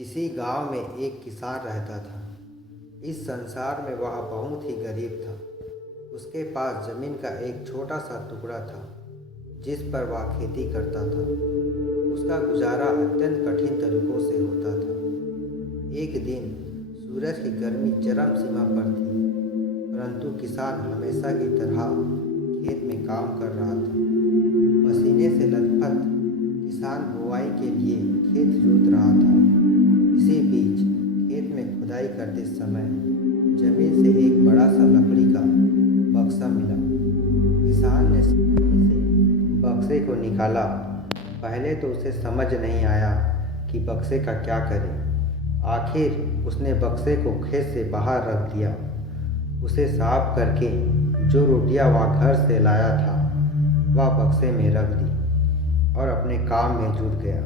किसी गांव में एक किसान रहता था। इस संसार में वह बहुत ही गरीब था। उसके पास जमीन का एक छोटा सा टुकड़ा था जिस पर वह खेती करता था। उसका गुजारा अत्यंत कठिन तरीकों से होता था। एक दिन सूरज की गर्मी चरम सीमा पर थी, परंतु किसान हमेशा की तरह खेत में काम कर रहा था। पसीने से लथपथ किसान बुवाई के लिए खेत जोत रहा था। इसी बीच खेत में खुदाई करते समय जमीन से एक बड़ा सा लकड़ी का बक्सा मिला। किसान ने तेजी से बक्से को निकाला। पहले तो उसे समझ नहीं आया कि बक्से का क्या करे। आखिर उसने बक्से को खेत से बाहर रख दिया। उसे साफ करके जो रोटियां वह घर से लाया था वह बक्से में रख दी और अपने काम में जुट गया।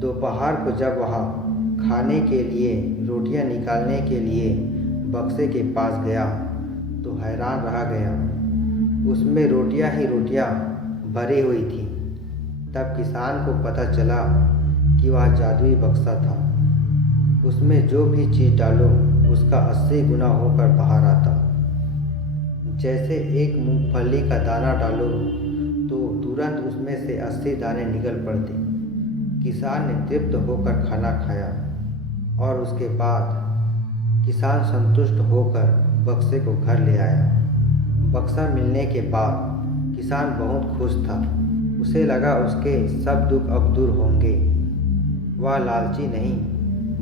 दोपहर को जब वह खाने के लिए रोटियां निकालने के लिए बक्से के पास गया तो हैरान रह गया। उसमें रोटियां ही रोटियां भरी हुई थी। तब किसान को पता चला कि वह जादुई बक्सा था। उसमें जो भी चीज़ डालो उसका 80 गुना होकर बाहर आता। जैसे एक मूंगफली का दाना डालो तो तुरंत उसमें से 80 दाने निकल पड़ते। किसान ने तृप्त होकर खाना खाया और उसके बाद किसान संतुष्ट होकर बक्से को घर ले आया। बक्सा मिलने के बाद किसान बहुत खुश था। उसे लगा उसके सब दुख अब दूर होंगे। वह लालची नहीं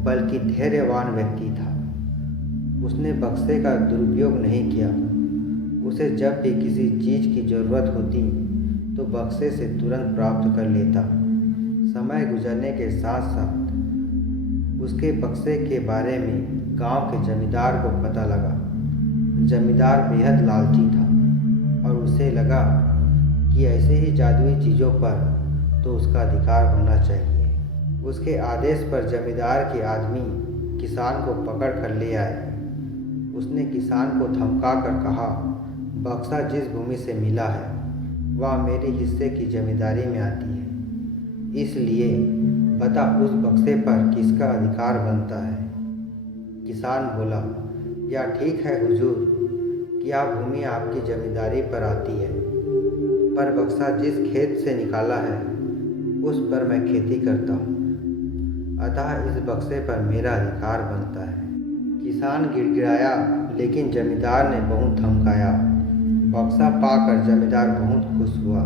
बल्कि धैर्यवान व्यक्ति था। उसने बक्से का दुरुपयोग नहीं किया। उसे जब भी किसी चीज़ की ज़रूरत होती तो बक्से से तुरंत प्राप्त कर लेता। समय गुजरने के साथ साथ उसके बक्से के बारे में गांव के जमींदार को पता लगा। जमींदार बेहद लालची था और उसे लगा कि ऐसे ही जादुई चीज़ों पर तो उसका अधिकार होना चाहिए। उसके आदेश पर जमींदार के आदमी किसान को पकड़ कर ले आए। उसने किसान को धमका कर कहा, बक्सा जिस भूमि से मिला है वह मेरे हिस्से की जमींदारी में आती है, इसलिए बता उस बक्से पर किसका अधिकार बनता है। किसान बोला, यह ठीक है हुजूर कि यह भूमि आपकी जमींदारी पर आती है, पर बक्सा जिस खेत से निकाला है उस पर मैं खेती करता हूँ, अतः इस बक्से पर मेरा अधिकार बनता है। किसान गिड़गिड़ाया, लेकिन जमींदार ने बहुत धमकाया। बक्सा पाकर जमींदार बहुत खुश हुआ,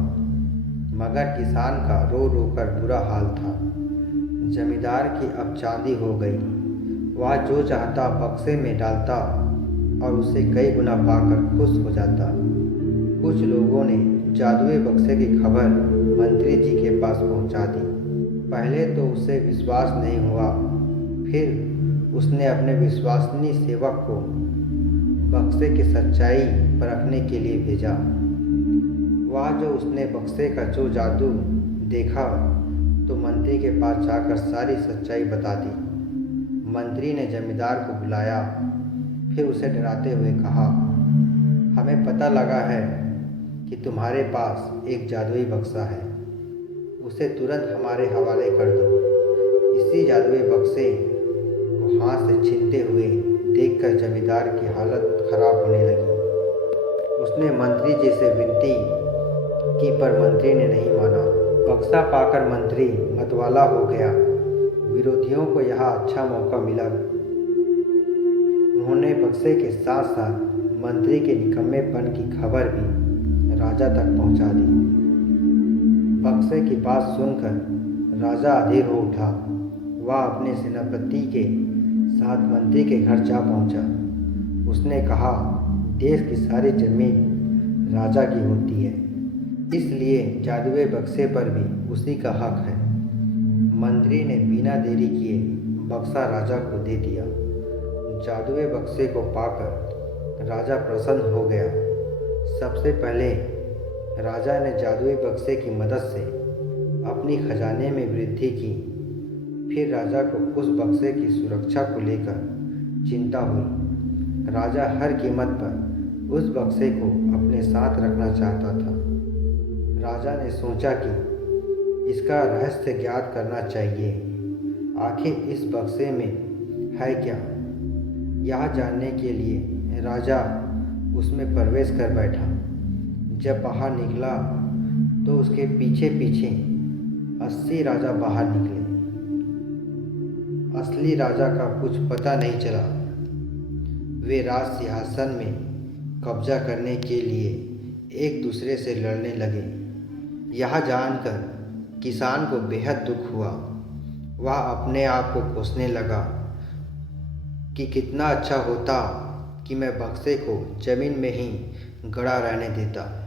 मगर किसान का रो रो कर बुरा हाल था। जमींदार की अब चांदी हो गई। वह जो चाहता बक्से में डालता और उसे कई गुना पाकर खुश हो जाता। कुछ लोगों ने जादुई बक्से की खबर मंत्री जी के पास पहुंचा दी। पहले तो उसे विश्वास नहीं हुआ, फिर उसने अपने विश्वसनीय सेवक को बक्से की सच्चाई परखने के लिए भेजा। वह जो उसने बक्से का जो जादू देखा तो मंत्री के पास जाकर सारी सच्चाई बता दी। मंत्री ने जमींदार को बुलाया, फिर उसे डराते हुए कहा, हमें पता लगा है कि तुम्हारे पास एक जादुई बक्सा है, उसे तुरंत हमारे हवाले कर दो। इसी जादुई बक्से को हाथ से छीनते हुए देखकर जमींदार की हालत खराब होने लगी। उसने मंत्री जी से विनती की, पर मंत्री ने नहीं माना। बक्सा पाकर मंत्री मतवाला हो गया। विरोधियों को यह अच्छा मौका मिला। उन्होंने बक्से के साथ साथ मंत्री के निकम्मेपन की खबर भी राजा तक पहुंचा दी। बक्से की बात सुनकर राजा अधीर हो उठा। वह अपने सेनापति के साथ मंत्री के घर जा पहुंचा। उसने कहा, देश की सारी जमीन राजा की होती है, इसलिए जादुई बक्से पर भी उसी का हक है। मंत्री ने बिना देरी किए बक्सा राजा को दे दिया। जादुई बक्से को पाकर राजा प्रसन्न हो गया। सबसे पहले राजा ने जादुई बक्से की मदद से अपनी खजाने में वृद्धि की। फिर राजा को उस बक्से की सुरक्षा को लेकर चिंता हुई। राजा हर कीमत पर उस बक्से को अपने साथ रखना चाहता था। राजा ने सोचा कि इसका रहस्य ज्ञात करना चाहिए। आखिर इस बक्से में है क्या। यह जानने के लिए राजा उसमें प्रवेश कर बैठा। जब बाहर निकला तो उसके पीछे पीछे 80 राजा बाहर निकले। असली राजा का कुछ पता नहीं चला। वे राज सिंहासन में कब्जा करने के लिए एक दूसरे से लड़ने लगे। यह जानकर किसान को बेहद दुख हुआ। वह अपने आप को कोसने लगा कि कितना अच्छा होता कि मैं बक्से को जमीन में ही गड़ा रहने देता।